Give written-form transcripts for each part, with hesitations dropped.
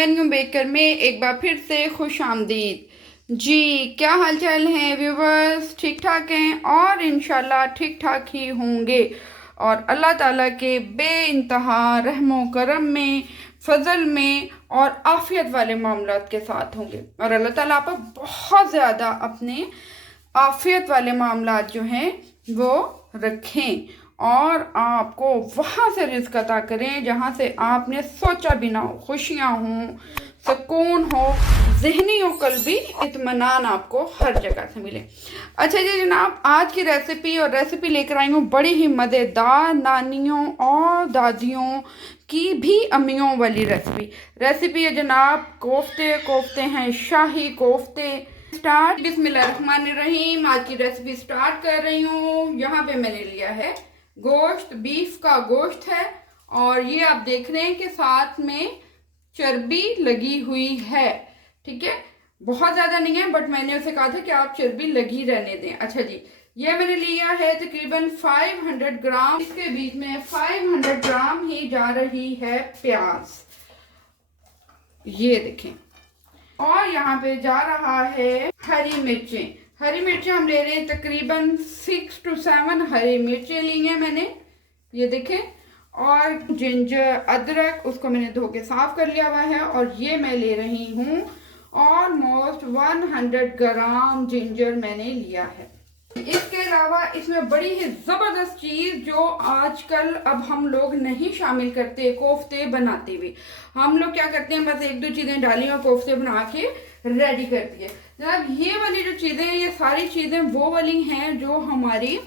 Menu baker में एक बार फिर से खुश आमदीद जी। क्या हाल चाल हैं व्यूवर्स? ठीक ठाक हैं और इंशाल्लाह ठीक ठाक ही होंगे और अल्लाह ताला के बेइंतहा रहमो करम में, फजल में और आफियत वाले मामलात के साथ होंगे। और अल्लाह ताला आप पर बहुत ज़्यादा अपने आफियत वाले मामलात जो हैं वो रखें और आपको वहाँ से रिज़्क अता करें जहाँ से आपने सोचा भी ना हो। खुशियाँ हों, सुकून हो, ज़हनी और कल्बी इत्मीनान आपको हर जगह से मिले। अच्छा जी जनाब, आज की रेसिपी लेकर आई हूँ बड़ी ही मज़ेदार, नानियों और दादियों की भी अम्मियों वाली रेसिपी है जनाब। कोफ्ते हैं, शाही कोफ्ते। स्टार्ट बिस्मिल्लाहिर्रहमानिर्रहीम। आज की रेसिपी स्टार्ट कर रही हूँ। यहाँ पे मैंने लिया है गोश्त, बीफ का गोश्त है और ये आप देख रहे हैं कि साथ में चर्बी लगी हुई है। ठीक है, बहुत ज़्यादा नहीं है बट मैंने उसे कहा था कि आप चर्बी लगी रहने दें। अच्छा जी, ये मैंने लिया है तकरीबन 500 ग्राम। इसके बीच में 500 ग्राम ही जा रही है प्याज, ये देखें। और यहाँ पे जा रहा है हरी मिर्चें। हरी मिर्चें हम ले रहे हैं तकरीबन 6 to 7 हरी मिर्चें ली हैं मैंने, ये देखें। और जिंजर, अदरक, उसको मैंने धो के साफ कर लिया हुआ है। और ये मैं ले रही हूँ ऑलमोस्ट 100 ग्राम जिंजर मैंने लिया है। इसके अलावा इसमें बड़ी ही ज़बरदस्त चीज़ जो आजकल अब हम लोग नहीं शामिल करते कोफ्ते बनाते हुए। हम लोग क्या करते हैं, बस एक दो चीज़ें डाली और कोफ्ते बना के रेडी कर दिए। जनाब ये वाली जो चीज़ें हैं, ये सारी चीज़ें वो वाली हैं जो हमारी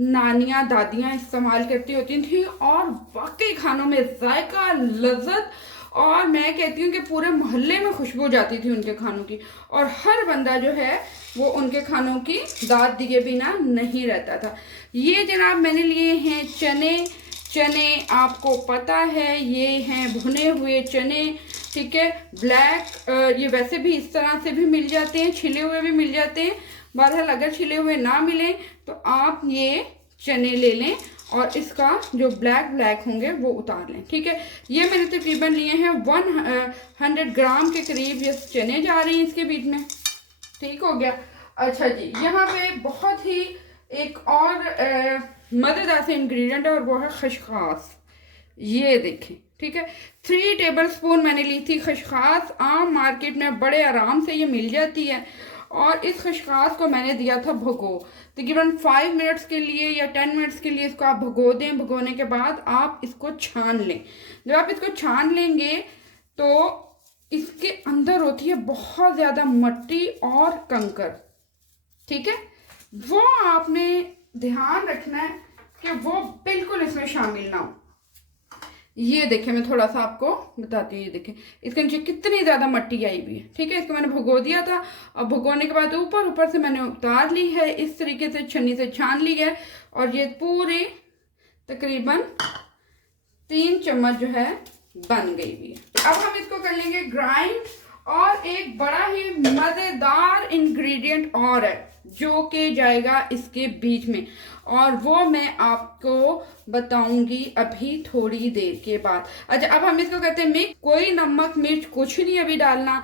नानियाँ दादियाँ इस्तेमाल करती होती थी और वाकई खानों में जायका, लज्जत और मैं कहती हूँ कि पूरे मोहल्ले में खुशबू जाती थी उनके खानों की। और हर बंदा जो है वो उनके खानों की दाद दिए बिना नहीं रहता था। ये जनाब मैंने लिए हैं चने आपको पता है ये हैं भुने हुए चने। ठीक है, ब्लैक, ये वैसे भी इस तरह से भी मिल जाते हैं, छिले हुए भी मिल जाते हैं। बहरहाल अगर छिले हुए ना मिलें तो आप ये चने ले लें और इसका जो ब्लैक होंगे वो उतार लें। ठीक है, ये मैंने तकरीबन लिए हैं 100 ग्राम के करीब ये चने जा रही हैं इसके बीच में। ठीक हो गया। अच्छा जी, यहाँ पे बहुत ही एक और मज़ेदार से इंग्रेडिएंट है और वो है खसखस। ये देखें, ठीक है, 3 टेबल स्पून मैंने ली थी खसखस। आम मार्केट में बड़े आराम से ये मिल जाती है। और इस खसखस को मैंने दिया था भगो, तकरीबन 5 मिनट्स के लिए या 10 मिनट्स के लिए इसको आप भगो दें। भगोने के बाद आप इसको छान लें। जब आप इसको छान लेंगे तो इसके अंदर होती है बहुत ज़्यादा मट्टी और कंकर। ठीक है, वो आपने ध्यान रखना है कि वो बिल्कुल इसमें शामिल ना हो। ये देखें, मैं थोड़ा सा आपको बताती हूँ। ये देखें इसके नीचे कितनी ज़्यादा मट्टी आई हुई है। ठीक है, इसको मैंने भगो दिया था और भगोने के बाद ऊपर से मैंने उतार ली है, इस तरीके से छन्नी से छान ली है। और ये पूरी तकरीबन 3 चम्मच जो है बन गई हुई है। अब हम इसको कर लेंगे ग्राइंड। और एक बड़ा ही मज़ेदार इंग्रेडिएंट और है जो कि जाएगा इसके बीच में, और वो मैं आपको बताऊंगी अभी थोड़ी देर के बाद। अच्छा, अब हम इसको कहते हैं मिक्स। कोई नमक मिर्च कुछ नहीं अभी डालना।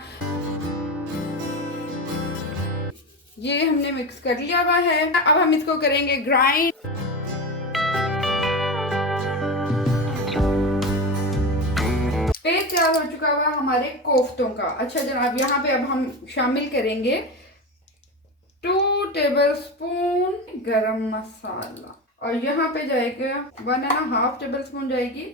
ये हमने मिक्स कर लिया हुआ है। अब हम इसको करेंगे ग्राइंड। पेस्ट तैयार हो चुका हुआ हमारे कोफ्तों का। अच्छा जनाब, यहाँ पे अब हम शामिल करेंगे 2 टेबल स्पून गरम मसाला। और यहाँ पे जाएगा 1.5 टेबल स्पून जाएगी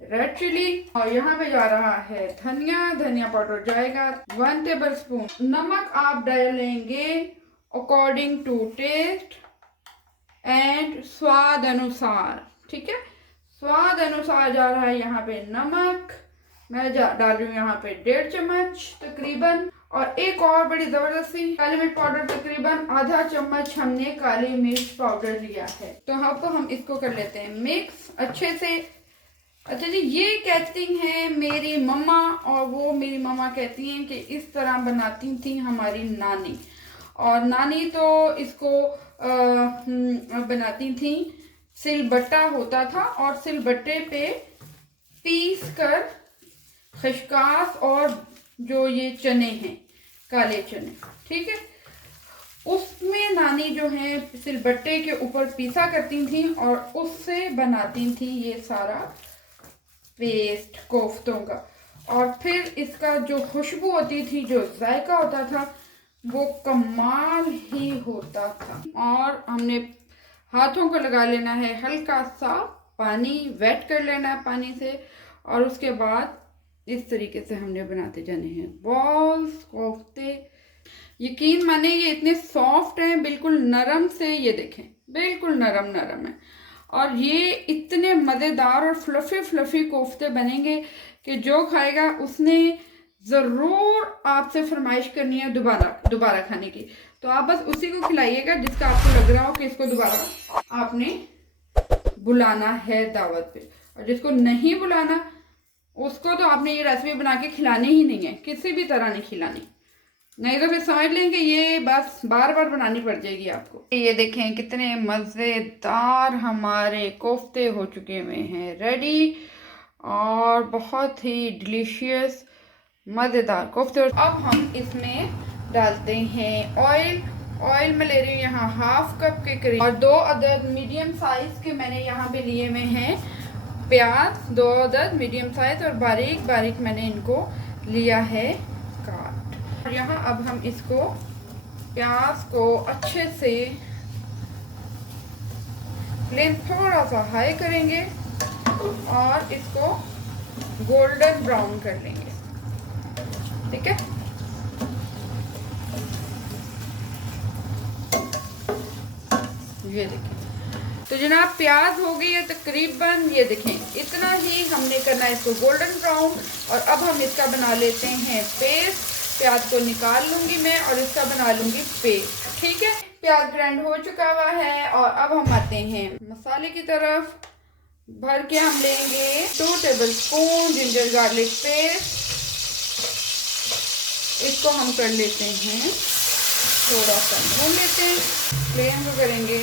रेड चिली। और यहाँ पे जा रहा है धनिया पाउडर जाएगा 1 टेबल स्पून। नमक आप डालेंगे अकॉर्डिंग टू टेस्ट एंड स्वाद अनुसार। ठीक है, स्वाद अनुसार जा रहा है यहाँ पे नमक। मैं डाल रही हूँ यहाँ पे 1.5 चम्मच तकरीबन। और एक और बड़ी जबरदस्ती काली मिर्च पाउडर, तकरीबन आधा चम्मच हमने काली मिर्च पाउडर लिया है। तो हम इसको कर लेते हैं मिक्स अच्छे से। अच्छा जी, ये कहती हैं मेरी मम्मा, और वो मेरी मम्मा कहती हैं कि इस तरह बनाती थी हमारी नानी। और नानी तो इसको बनाती थी, सिलबट्टा होता था और सिलबट्टे पे पीस कर खशकास और जो ये चने हैं, काले चने, ठीक है, उसमें नानी जो है सिलबट्टे के ऊपर पीसा करती थी और उससे बनाती थी ये सारा पेस्ट कोफ्तों का। और फिर इसका जो खुशबू होती थी, जो जायका होता था, वो कमाल ही होता था। और हमने हाथों को लगा लेना है हल्का सा पानी, वेट कर लेना है पानी से, और उसके बाद इस तरीके से हमने बनाते जाने हैं बॉल्स कोफ्ते। यकीन माने ये इतने सॉफ्ट हैं, बिल्कुल नरम से, ये देखें बिल्कुल नरम नरम है। और ये इतने मज़ेदार और फ्लफ़ी फ्लफ़ी कोफ्ते बनेंगे कि जो खाएगा उसने ज़रूर आपसे फरमाइश करनी है दोबारा दोबारा खाने की। तो आप बस उसी को खिलाइएगा जिसका आपको लग रहा हो कि इसको दोबारा आपने बुलाना है दावत पे। और जिसको नहीं बुलाना उसको तो आपने ये रेसिपी बना के खिलानी ही नहीं है, किसी भी तरह नहीं खिलानी, नहीं तो फिर समझ लें कि ये बस बार बार बनानी पड़ जाएगी आपको। ये देखें कितने मज़ेदार हमारे कोफ्ते हो चुके हुए हैं रेडी, और बहुत ही डिलीशियस मज़ेदार कोफ्ते। और अब हम इसमें डालते हैं ऑयल। ऑयल मैं ले रही हूँ यहाँ 1/2 कप के करीब, और 2 अदद मीडियम साइज़ के मैंने यहाँ पे लिए हुए हैं प्याज, 2 अदद मीडियम साइज़, और बारीक बारीक मैंने इनको लिया है काट। और यहाँ अब हम इसको प्याज को अच्छे से फ्लेम थोड़ा सा हाई करेंगे और इसको गोल्डन ब्राउन कर लेंगे, ठीक है। ये देखिए, तो जनाब प्याज हो गई है तकरीबन, ये देखें इतना ही हमने करना है इसको गोल्डन ब्राउन। और अब हम इसका बना लेते हैं पेस्ट। प्याज को निकाल लूँगी मैं और इसका बना लूँगी पेस्ट, ठीक है। प्याज ग्राइंड हो चुका हुआ है और अब हम आते हैं मसाले की तरफ। भर के हम लेंगे 2 टेबलस्पून जिंजर गार्लिक पेस्ट। इसको हम कर लेते हैं थोड़ा सा भून लेते हैं, फ्लेम को करेंगे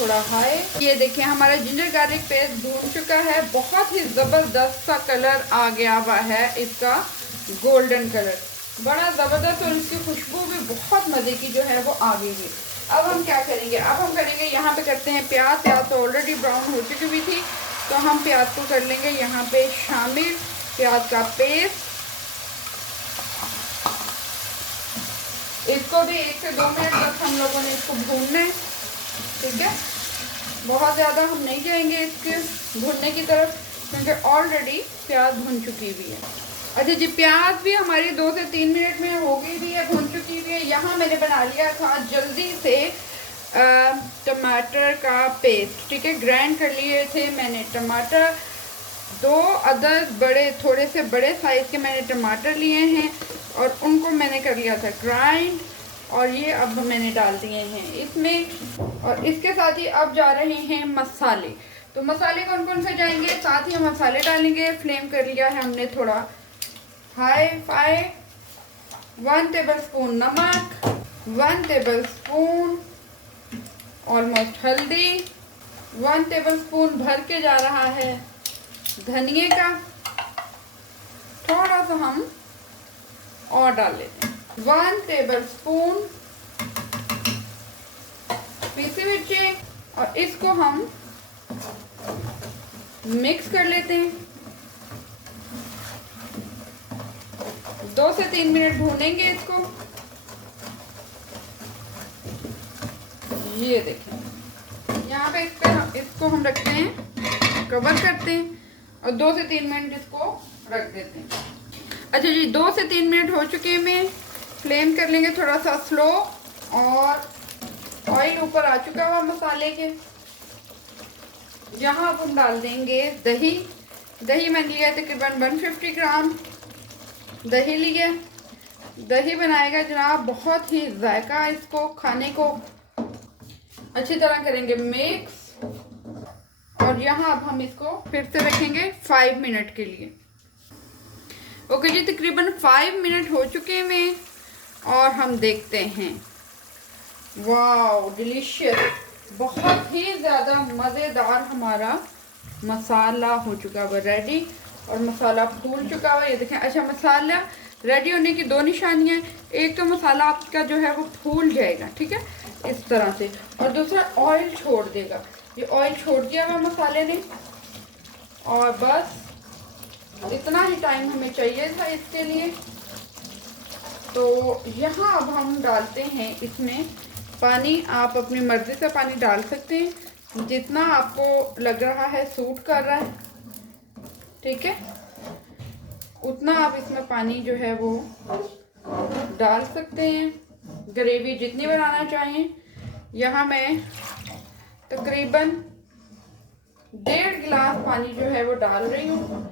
थोड़ा हाई। ये देखिए हमारा जिंजर गार्लिक पेस्ट भून चुका है, बहुत ही ज़बरदस्त सा कलर आ गया हुआ है इसका, गोल्डन कलर बड़ा ज़बरदस्त, और इसकी खुशबू भी बहुत मज़े की जो है वो आ गई है। अब हम क्या करेंगे, अब हम करेंगे यहाँ पे करते हैं प्याज। प्याज तो ऑलरेडी ब्राउन हो चुकी हुई थी, तो हम प्याज को कर लेंगे यहाँ पे शामिल, प्याज का पेस्ट। इसको भी 1 से 2 मिनट तक हम लोगों ने इसको भूनना है, ठीक है। बहुत ज़्यादा हम नहीं जाएंगे इसके भुनने की तरफ, क्योंकि ऑलरेडी प्याज भुन चुकी हुई है। अच्छा जी, प्याज भी हमारी 2 से 3 मिनट में हो गई हुई है, भुन चुकी हुई है। यहाँ मैंने बना लिया था जल्दी से टमाटर का पेस्ट, ठीक है, ग्राइंड कर लिए थे मैंने टमाटर। 2 अदद बड़े, थोड़े से बड़े साइज़ के मैंने टमाटर लिए हैं और उनको मैंने कर लिया था ग्राइंड, और ये अब मैंने डाल दिए हैं इसमें। और इसके साथ ही अब जा रहे हैं मसाले। तो मसाले कौन कौन से जाएंगे, साथ ही हम मसाले डालेंगे। फ्लेम कर लिया है हमने थोड़ा हाई फाई। 1 टेबलस्पून नमक, 1 टेबलस्पून ऑलमोस्ट हल्दी, 1 टेबलस्पून भर के जा रहा है धनिए का, थोड़ा सा हम और डाल लेते हैं 1 टेबलस्पून पीसी मिर्ची, और इसको हम मिक्स कर लेते हैं। 2 से 3 मिनट भूनेंगे इसको। ये देखें यहाँ पे इसको हम रखते हैं, कवर करते हैं और 2 से 3 मिनट इसको रख देते हैं। अच्छा जी, 2 से 3 मिनट हो चुके हैं। फ्लेम कर लेंगे थोड़ा सा स्लो, और ऑयल ऊपर आ चुका हुआ मसाले के। यहाँ अब हम डाल देंगे दही। दही मैंने लिया तकरीबन 150 ग्राम दही लिया। दही बनाएगा जनाब बहुत ही जायका, इसको खाने को अच्छी तरह करेंगे मिक्स। और यहाँ अब हम इसको फिर से रखेंगे 5 मिनट के लिए। ओके जी, तकरीबन 5 मिनट हो चुके हैं और हम देखते हैं, वाओ डिलीशियस, बहुत ही ज़्यादा मज़ेदार हमारा मसाला हो चुका है रेडी। और मसाला फूल चुका हुआ है, ये देखें। अच्छा, मसाला रेडी होने की दो निशानियाँ हैं, एक तो मसाला आपका जो है वो फूल जाएगा, ठीक है, इस तरह से, और दूसरा ऑयल छोड़ देगा। ये ऑयल छोड़ दिया हुआ मसाले ने, और बस इतना ही टाइम हमें चाहिए था इसके लिए। तो यहाँ अब हम डालते हैं इसमें पानी। आप अपनी मर्ज़ी से पानी डाल सकते हैं, जितना आपको लग रहा है सूट कर रहा है, ठीक है, उतना आप इसमें पानी जो है वो डाल सकते हैं, ग्रेवी जितनी बनाना चाहें। यहाँ मैं तकरीबन 1.5 गिलास पानी जो है वो डाल रही हूँ,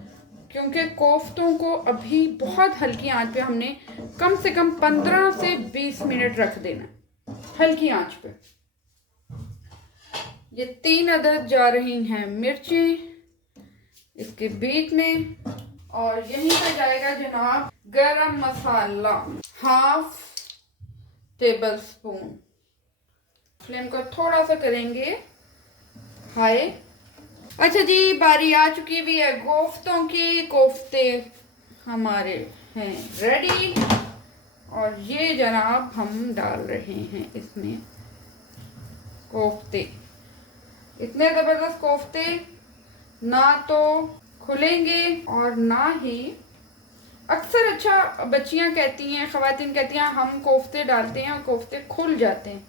क्योंकि कोफ्तों को अभी बहुत हल्की आंच पे हमने कम से कम 15 से 20 मिनट रख देना, हल्की आंच पे। ये 3 अदद जा रही हैं मिर्चें इसके बीच में, और यहीं पे जाएगा जनाब गरम मसाला, 1/2 टेबल स्पून। फ्लेम को थोड़ा सा करेंगे हाई। अच्छा जी, बारी आ चुकी हुई है कोफ्तों की। कोफ्ते हमारे हैं रेडी, और ये जनाब हम डाल रहे हैं इसमें कोफ्ते। इतने ज़बरदस्त कोफ्ते ना तो खुलेंगे और ना ही, अक्सर अच्छा बच्चियां कहती हैं, ख़वातीन कहती हैं हम कोफ्ते डालते हैं और कोफ्ते खुल जाते हैं।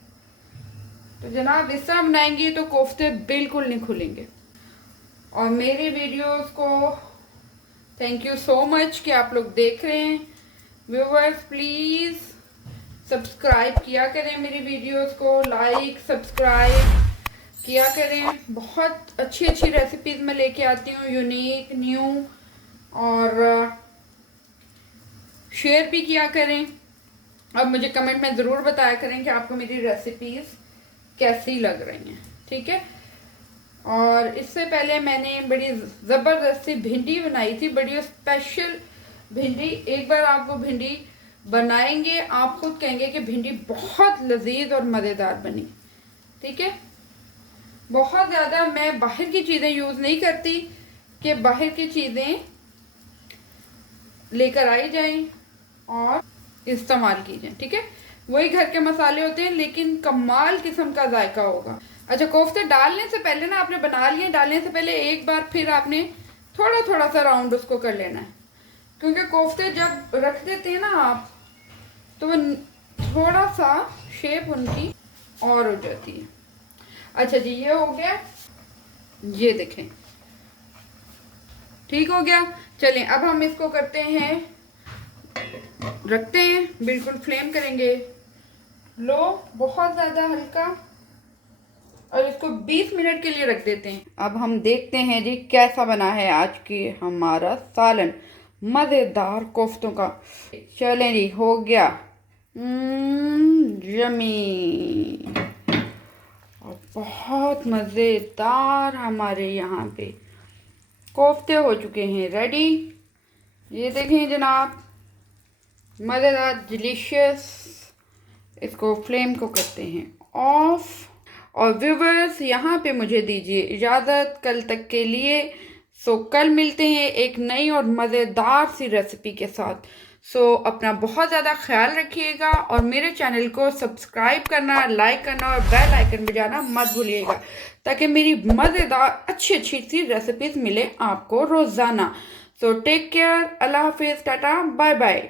तो जनाब इस तरह बनाएंगी तो कोफ्ते बिल्कुल नहीं खुलेंगे। और मेरी वीडियोस को थैंक यू सो मच कि आप लोग देख रहे हैं। व्यूवर्स प्लीज़ सब्सक्राइब किया करें मेरी वीडियोस को, लाइक सब्सक्राइब किया करें। बहुत अच्छी अच्छी रेसिपीज़ मैं लेके आती हूँ, यूनिक न्यू, और शेयर भी किया करें। अब मुझे कमेंट में ज़रूर बताया करें कि आपको मेरी रेसिपीज़ कैसी लग रही हैं, ठीक है। और इससे पहले मैंने बड़ी ज़बरदस्त सी भिंडी बनाई थी, बड़ी स्पेशल भिंडी। एक बार आपको भिंडी बनाएंगे आप खुद कहेंगे कि भिंडी बहुत लजीज और मज़ेदार बनी, ठीक है। बहुत ज़्यादा मैं बाहर की चीज़ें यूज़ नहीं करती कि बाहर की चीज़ें लेकर आई जाएं और इस्तेमाल की जाएं, ठीक है। वही घर के मसाले होते हैं, लेकिन कमाल किस्म का जायका होगा। अच्छा, कोफ्ते डालने से पहले ना आपने बना लिए, डालने से पहले एक बार फिर आपने थोड़ा थोड़ा सा राउंड उसको कर लेना है, क्योंकि कोफ्ते जब रख देते हैं ना आप, तो वो थोड़ा सा शेप उनकी और हो जाती है। अच्छा जी, ये हो गया, ये देखें ठीक हो गया। चलें अब हम इसको करते हैं, रखते हैं, बिल्कुल फ्लेम करेंगे लो, बहुत ज़्यादा हल्का, और इसको 20 मिनट के लिए रख देते हैं। अब हम देखते हैं जी कैसा बना है आज की हमारा सालन मज़ेदार कोफ्तों का। चलें जी, हो गया यम्मी, और बहुत मज़ेदार हमारे यहाँ पे कोफ्ते हो चुके हैं रेडी। ये देखें जनाब, मज़ेदार डिलीशियस। इसको फ्लेम को करते हैं ऑफ। और व्यूवर्स यहाँ पे मुझे दीजिए इजाज़त कल तक के लिए। सो कल मिलते हैं एक नई और मज़ेदार सी रेसिपी के साथ। सो अपना बहुत ज़्यादा ख्याल रखिएगा, और मेरे चैनल को सब्सक्राइब करना, लाइक करना और बेल आइकन बजाना मत भूलिएगा, ताकि मेरी मज़ेदार अच्छी अच्छी सी रेसिपीज़ मिले आपको रोज़ाना। सो टेक केयर, अल्लाह हाफिज़, टाटा बाय बाय।